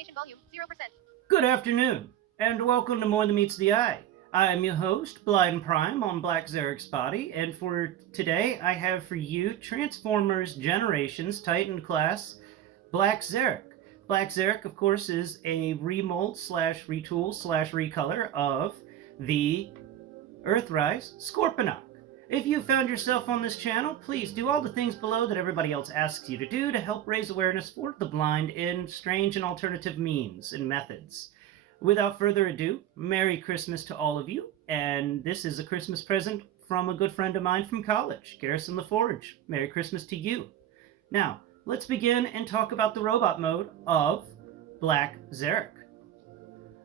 Magnification volume, 0%. Good afternoon, and welcome to More Than Meets the Eye. I am your host, Blind Prime, on Black Zarek's body, and for today I have for you Transformers Generations Titan Class Black Zarak. Black Zarak, of course, is a remold slash retool slash recolor of the Earthrise Scorponok. If you found yourself on this channel, please do all the things below that everybody else asks you to do to help raise awareness for the blind in strange and alternative means and methods. Without further ado, Merry Christmas to all of you, and this is a Christmas present from a good friend of mine from college, Garrison LaForge. Merry Christmas to you. Now, let's begin and talk about the robot mode of Black Zarak.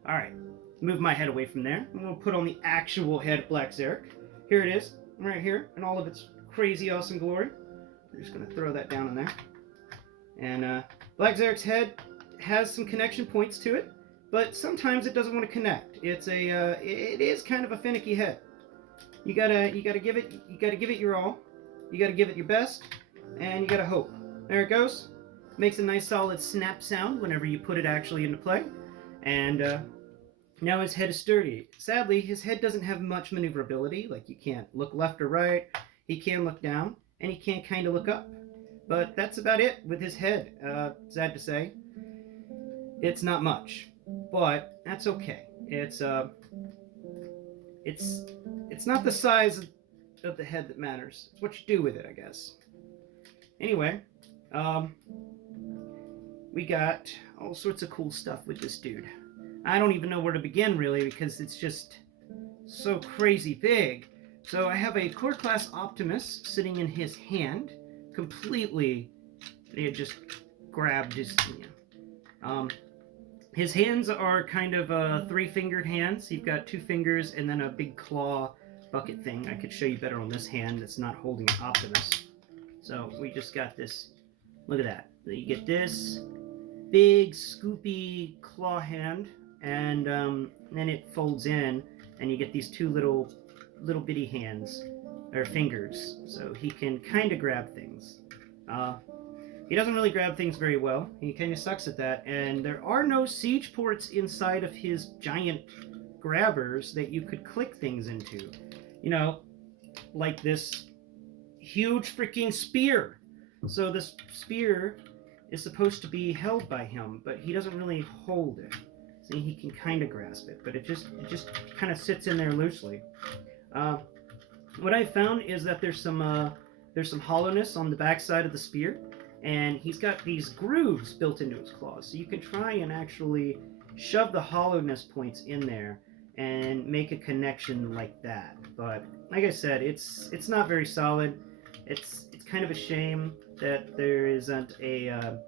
Alright, move my head away from there. I'm going to put on the actual head of Black Zarak. Here it is. Right here, in all of its crazy awesome glory. We're just going to throw that down in there. And Black Zarak's head has some connection points to it, but sometimes it doesn't want to connect. It is kind of a finicky head. You gotta give it your all. You gotta give it your best, and you gotta hope. There it goes. Makes a nice solid snap sound whenever you put it actually into play. And now his head is sturdy. Sadly, his head doesn't have much maneuverability. Like, you can't look left or right. He can look down, and he can kind of look up. But that's about it with his head. Sad to say. It's not much. But that's okay. It's not the size of the head that matters. It's what you do with it, I guess. Anyway, we got all sorts of cool stuff with this dude. I don't even know where to begin, really, because it's just so crazy big. So I have a Core Class Optimus sitting in his hand, completely, he had just grabbed his, his hands are kind of three-fingered hands. You've got two fingers and then a big claw bucket thing. I could show you better on this hand that's not holding an Optimus. So we just got this, look at that. You get this big, scoopy claw hand. And then it folds in, and you get these two little bitty hands, or fingers, so he can kind of grab things. He doesn't really grab things very well. He kind of sucks at that, and there are no siege ports inside of his giant grabbers that you could click things into. You know, like this huge freaking spear. So this spear is supposed to be held by him, but he doesn't really hold it. See, he can kind of grasp it, but it just kind of sits in there loosely. What I found is that there's some hollowness on the backside of the spear, and he's got these grooves built into his claws, so you can try and actually shove the hollowness points in there and make a connection like that. But like I said, it's not very solid. It's kind of a shame that there isn't a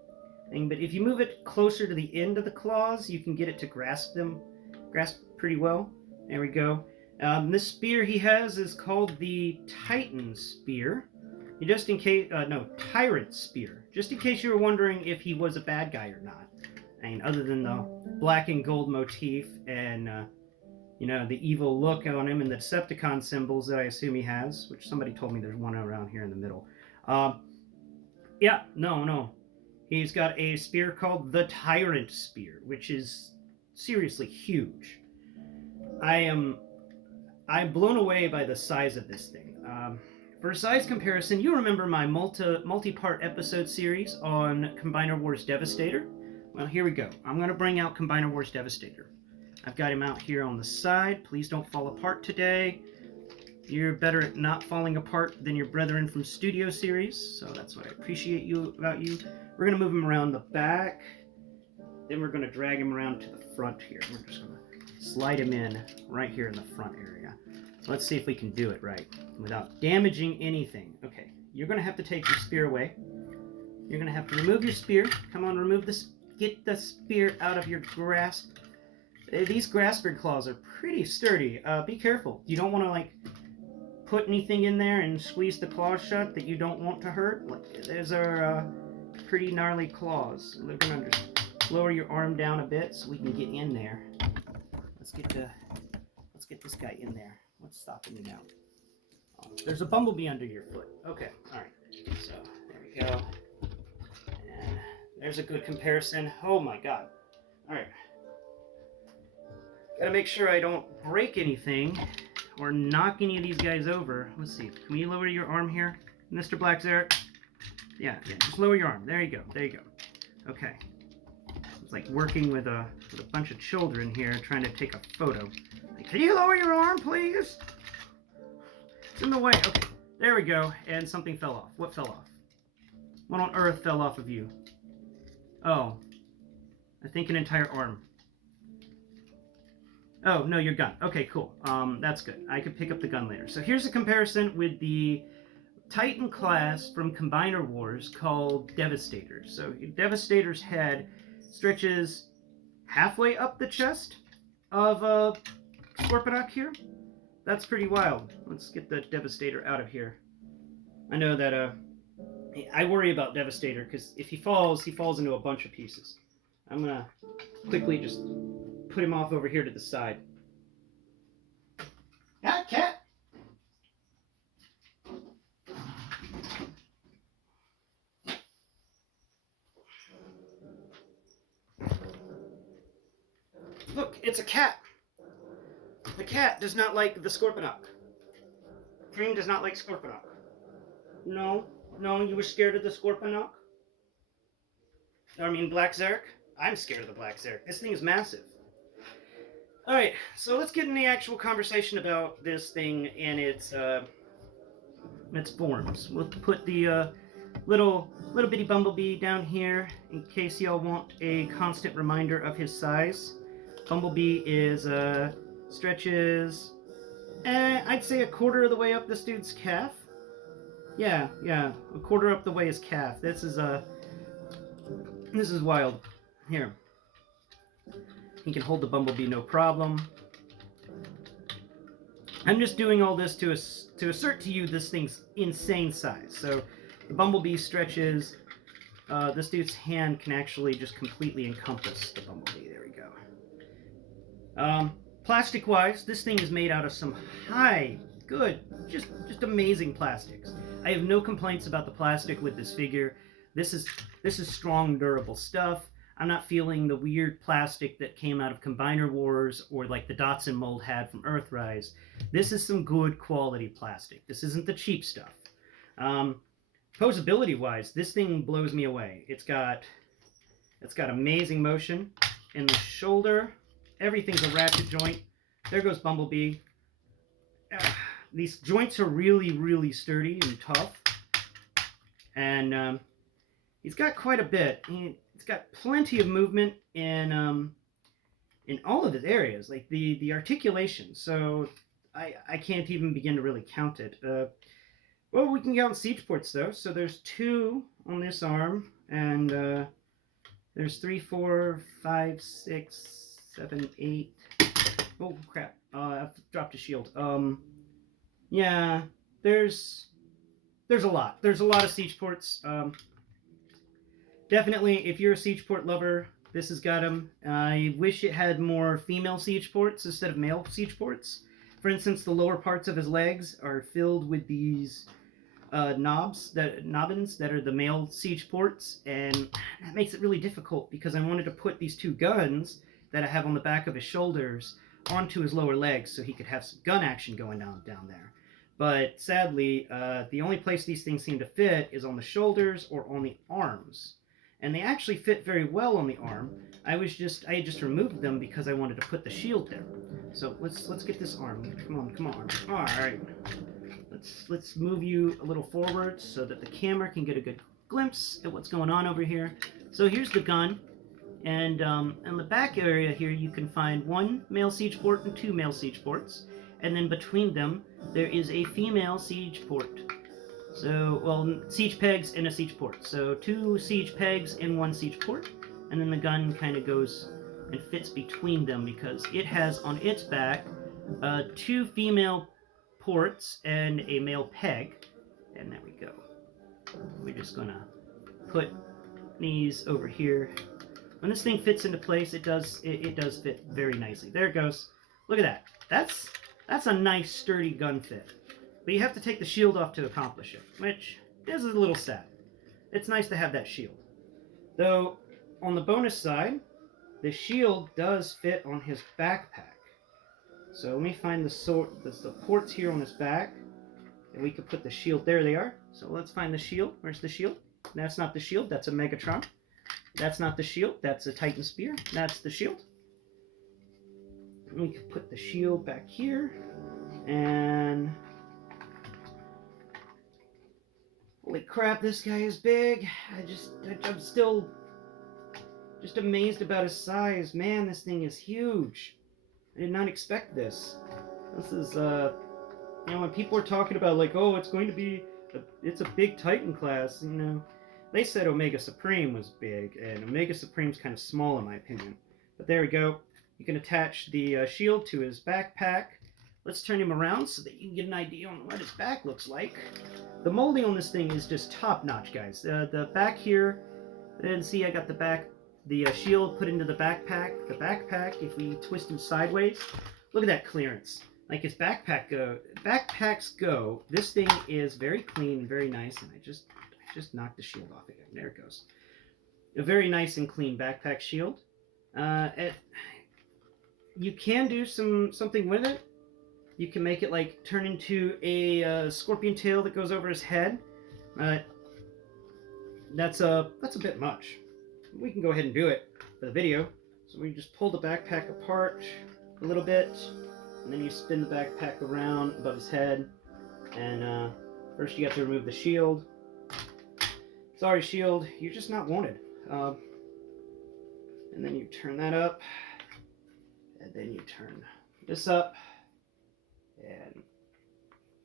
thing, but if you move it closer to the end of the claws, you can get it to grasp pretty well. There we go. This spear he has is called the Titan Spear. Just in case, no, Tyrant Spear. Just in case you were wondering if he was a bad guy or not. I mean, other than the black and gold motif and, you know, the evil look on him and the Decepticon symbols that I assume he has, which somebody told me there's one around here in the middle. Yeah, no. He's got a spear called the Tyrant Spear, which is seriously huge. I'm blown away by the size of this thing. For size comparison, you remember my multi-part episode series on Combiner Wars Devastator? Well, here we go. I'm going to bring out Combiner Wars Devastator. I've got him out here on the side. Please don't fall apart today. You're better at not falling apart than your brethren from Studio Series, so that's what I appreciate about you. We're going to move him around the back, then we're going to drag him around to the front here. We're just going to slide him in right here in the front area. So let's see if we can do it right without damaging anything. Okay, you're going to have to take your spear away. You're going to have to remove your spear. Come on, remove this. Get the spear out of your grasp. These grasper claws are pretty sturdy. Be careful. You don't want to, like, put anything in there and squeeze the claws shut that you don't want to hurt. Like, those are pretty gnarly claws. We're going to just lower your arm down a bit so we can get in there. Let's get this guy in there. What's stopping you now? Oh, there's a bumblebee under your foot. Okay, all right. So there we go. And there's a good comparison. Oh my God. Alright. Gotta make sure I don't break anything or knock any of these guys over. Let's see. Can you lower your arm here, Mr. Black Zarak? Yeah, just lower your arm. There you go. There you go. Okay. It's like working with a bunch of children here trying to take a photo. Like, can you lower your arm, please? It's in the way. Okay. There we go. And something fell off. What fell off? What on earth fell off of you? Oh. I think an entire arm. Oh, no, your gun. Okay, cool. That's good. I could pick up the gun later. So here's a comparison with the Titan class from Combiner Wars called Devastator. So Devastator's head stretches halfway up the chest of Scorponok here. That's pretty wild. Let's get the Devastator out of here. I know that I worry about Devastator because if he falls into a bunch of pieces. I'm gonna quickly just put him off over here to the side. Cat! Look, it's a cat. The cat does not like the Scorponok. Dream does not like Scorponok. No, you were scared of the Scorponok? I mean, Black Zarak? I'm scared of the Black Zarak. This thing is massive. Alright, so let's get in the actual conversation about this thing and its forms. We'll put the little bitty bumblebee down here in case y'all want a constant reminder of his size. Bumblebee is stretches I'd say a quarter of the way up this dude's calf. Yeah, a quarter up the way his calf. This is wild. Here. He can hold the bumblebee no problem. I'm just doing all this to assert to you this thing's insane size. So the bumblebee stretches. This dude's hand can actually just completely encompass the bumblebee. There we go. Plastic-wise, this thing is made out of some good, just amazing plastics. I have no complaints about the plastic with this figure. This is strong, durable stuff. I'm not feeling the weird plastic that came out of Combiner Wars or like the Dotson mold had from Earthrise. This is some good quality plastic. This isn't the cheap stuff. Posability-wise, this thing blows me away. It's got amazing motion in the shoulder. Everything's a ratchet joint. There goes Bumblebee. These joints are really, really sturdy and tough. And he's got quite a bit. He's got plenty of movement in all of his areas, like the articulation. So I can't even begin to really count it. Well, we can count siege ports though. So there's 2 on this arm, and there's 3, 4, 5, 6, 7, 8. Oh crap! I've dropped a shield. Yeah, there's a lot. There's a lot of siege ports. Definitely, if you're a siege port lover, this has got them. I wish it had more female siege ports instead of male siege ports. For instance, the lower parts of his legs are filled with these nobbins that are the male siege ports, and that makes it really difficult because I wanted to put these 2 guns that I have on the back of his shoulders onto his lower legs so he could have some gun action going down there. But sadly, the only place these things seem to fit is on the shoulders or on the arms. And they actually fit very well on the arm. I had just removed them because I wanted to put the shield there. So let's get this arm. Come on. All right. Let's move you a little forward so that the camera can get a good glimpse at what's going on over here. So here's the gun. And in the back area here, you can find 1 male siege port and 2 male siege ports. And then between them, there is a female siege port. So, well, siege pegs and a siege port. So 2 siege pegs and 1 siege port. And then the gun kind of goes and fits between them because it has on its back 2 female ports and a male peg. And there we go. We're just going to put these over here. When this thing fits into place, it does fit very nicely. There it goes. Look at that. That's a nice sturdy gun fit. But you have to take the shield off to accomplish it, which is a little sad. It's nice to have that shield. Though, on the bonus side, the shield does fit on his backpack. So let me find the ports here on his back, and we could put the shield. There they are. So let's find the shield. Where's the shield? That's not the shield. That's a Megatron. That's not the shield. That's a Titan Spear. That's the shield. We could put the shield back here, and holy crap, this guy is big. I'm still just amazed about his size. Man, this thing is huge. I did not expect this. This is, when people are talking about, like, oh, it's going to be, it's a big Titan class, they said Omega Supreme was big, and Omega Supreme's kind of small in my opinion. But there we go. You can attach the shield to his backpack. Let's turn him around so that you can get an idea on what his back looks like. The molding on this thing is just top-notch, guys. The back here, and see I got the shield put into the backpack. The backpack, if we twist him sideways, look at that clearance. Like his backpacks go. This thing is very clean, very nice, and I just knocked the shield off again. There it goes. A very nice and clean backpack shield. You can do something with it. You can make it like turn into a scorpion tail that goes over his head. That's a bit much. We can go ahead and do it for the video. So we just pull the backpack apart a little bit, and then you spin the backpack around above his head. And first you have to remove the shield. Sorry, shield, you're just not wanted. And then you turn that up, and then you turn this up, and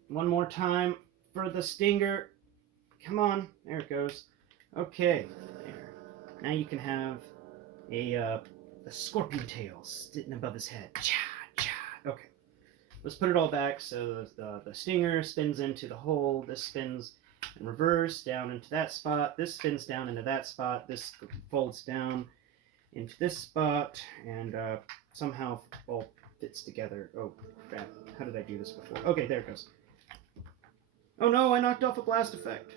one more time for the stinger. Come on, there it goes. Okay, there. Now you can have a scorpion tail sitting above his head. Cha, cha. Okay, let's put it all back. So the stinger spins into the hole. This spins in reverse down into that spot. This spins down into that spot. This folds down into this spot, and somehow all fits together. Oh crap, how did I do this before? Okay, there it goes. Oh no, I knocked off a blast effect.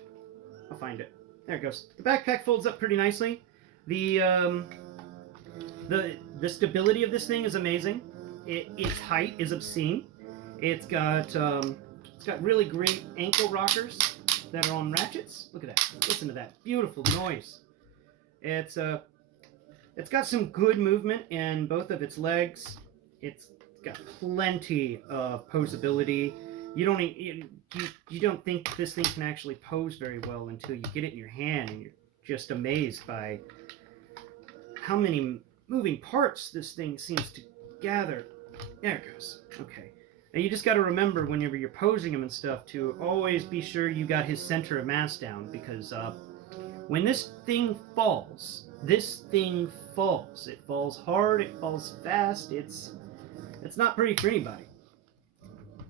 I'll find it. There it goes. The backpack folds up pretty nicely. The stability of this thing is amazing. Its height is obscene. It's got really great ankle rockers that are on ratchets. Look at that. Listen to that beautiful noise. It's got some good movement in both of its legs. It's got plenty of posability. You don't think this thing can actually pose very well until you get it in your hand, and you're just amazed by how many moving parts this thing seems to gather. There it goes. Okay. And you just got to remember whenever you're posing him and stuff to always be sure you got his center of mass down, because when this thing falls, it falls hard, it falls fast. It's not pretty for anybody.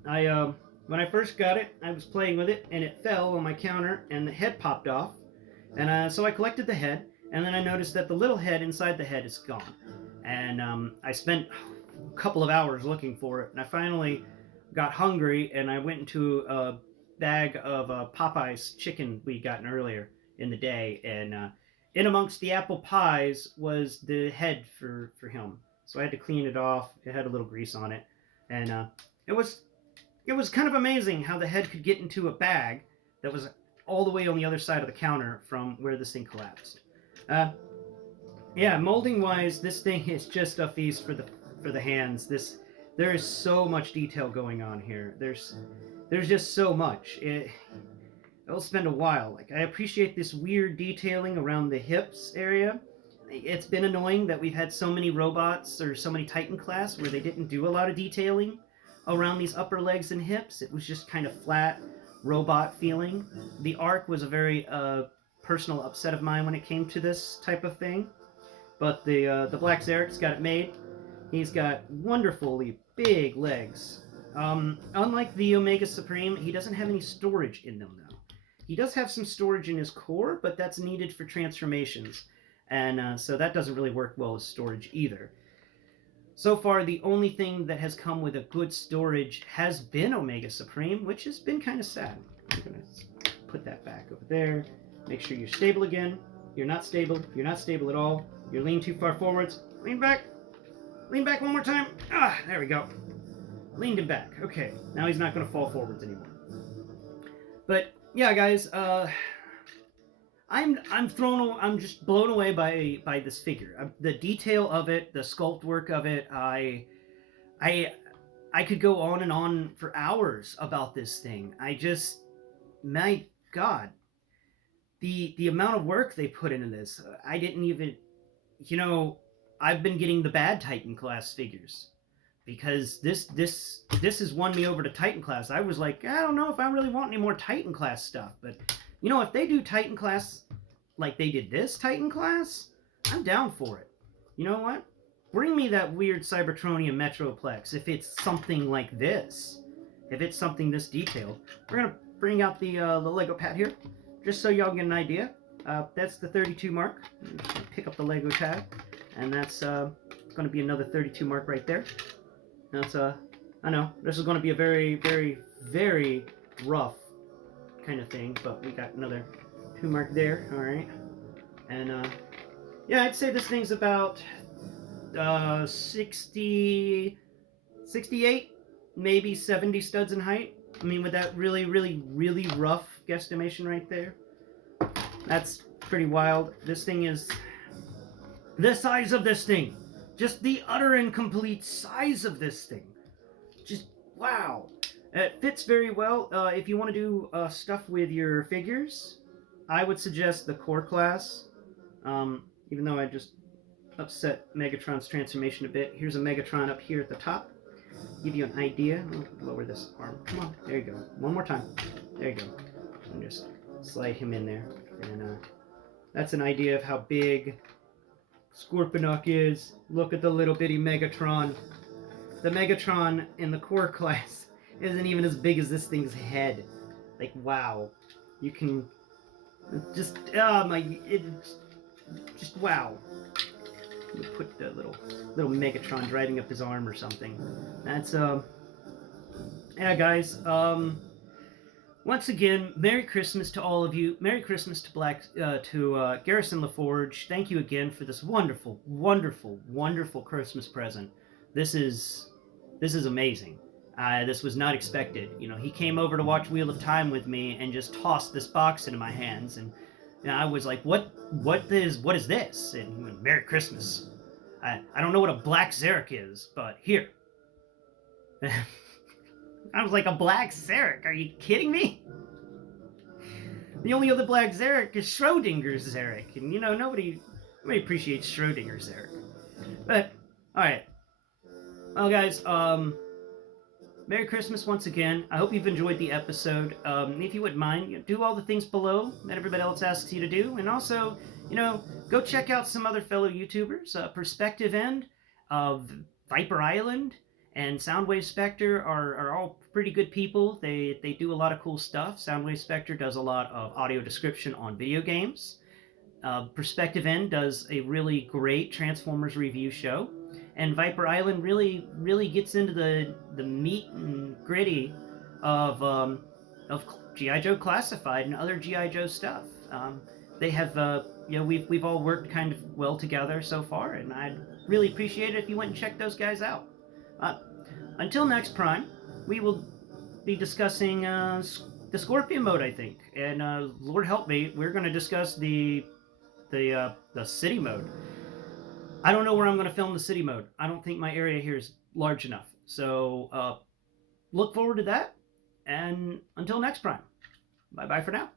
When I first got it, I was playing with it, and it fell on my counter, and the head popped off. And so I collected the head, and then I noticed that the little head inside the head is gone. And I spent a couple of hours looking for it, and I finally got hungry, and I went into a bag of Popeye's chicken we'd gotten earlier in the day, and in amongst the apple pies was the head for him. So I had to clean it off. It had a little grease on it, and it was kind of amazing how the head could get into a bag that was all the way on the other side of the counter from where this thing collapsed. Yeah, molding wise, this thing is just a feast for the hands. There is so much detail going on here. There's just so much. It'll spend a while. Like, I appreciate this weird detailing around the hips area. It's been annoying that we've had so many robots or so many Titan class where they didn't do a lot of detailing around these upper legs and hips. It was just kind of flat robot feeling. The arc was a very personal upset of mine when it came to this type of thing. But the Black Zarek's got it made. He's got wonderfully big legs. Unlike the Omega Supreme, he doesn't have any storage in them, though. He does have some storage in his core, but that's needed for transformations. And so that doesn't really work well as storage either. So far, the only thing that has come with a good storage has been Omega Supreme, which has been kind of sad. I'm going to put that back over there. Make sure you're stable again. You're not stable. You're not stable at all. You lean too far forwards. Lean back. Lean back one more time. Ah, there we go. Leaned him back. Okay, now he's not going to fall forwards anymore. But yeah, guys, I'm just blown away by this figure. The detail of it, the sculpt work of it. I could go on and on for hours about this thing. My God, the amount of work they put into this. I didn't even, you know, I've been getting the bad Titan class figures because this has won me over to Titan class. I was like, I don't know if I really want any more Titan class stuff, but you know, if they do Titan class like they did this Titan class, I'm down for it. You know what? Bring me that weird Cybertronian Metroplex if it's something like this. If it's something this detailed. We're gonna bring out the Lego pad here, just so y'all get an idea. That's the 32 mark. Pick up the Lego tag, and that's gonna be another 32 mark right there. That's I know this is gonna be a very, very, very rough kind of thing, but we got another 2 mark there. All right, and yeah, I'd say this thing's about 68, maybe 70 studs in height. I mean, with that really, really, really rough guesstimation right there, that's pretty wild. This thing is the size of this thing. Just the utter and complete size of this thing. Just, wow. It fits very well. If you want to do stuff with your figures, I would suggest the core class. Even though I just upset Megatron's transformation a bit. Here's a Megatron up here at the top. Give you an idea. Lower this arm. Come on. There you go. One more time. There you go. And just slide him in there. And that's an idea of how big Scorponok is. Look at the little bitty Megatron. The Megatron in the core class isn't even as big as this thing's head. Like, wow. You can just, just wow. Put the little Megatron driving up his arm or something. That's yeah, guys. Once again, Merry Christmas to all of you. Merry Christmas to Garrison LaForge. Thank you again for this wonderful, wonderful, wonderful Christmas present. This is amazing. This was not expected. You know, he came over to watch Wheel of Time with me and just tossed this box into my hands, and I was like, what is this? And he went, Merry Christmas. I don't know what a black Zarak is, but here. I was like, a black Zarak? Are you kidding me? The only other black Zarak is Schrodinger's Zarak, and you know, nobody appreciates Schrodinger's Zarak. But, alright. Well, guys, Merry Christmas once again. I hope you've enjoyed the episode. If you wouldn't mind, do all the things below that everybody else asks you to do. And also, you know, go check out some other fellow YouTubers. Perspective End, Viper Island, and Soundwave Spectre are all pretty good people. They do a lot of cool stuff. Soundwave Spectre does a lot of audio description on video games. Perspective End does a really great Transformers review show. And Viper Island really gets into the meat and gritty of G.I. Joe Classified and other G.I. Joe stuff. They have you know, we've all worked kind of well together so far, and I'd really appreciate it if you went and checked those guys out. Until next Prime, we will be discussing the Scorpion mode, I think, and Lord help me, we're going to discuss the city mode. I don't know where I'm going to film the city mode. I don't think my area here is large enough. So look forward to that. And until next Prime, bye-bye for now.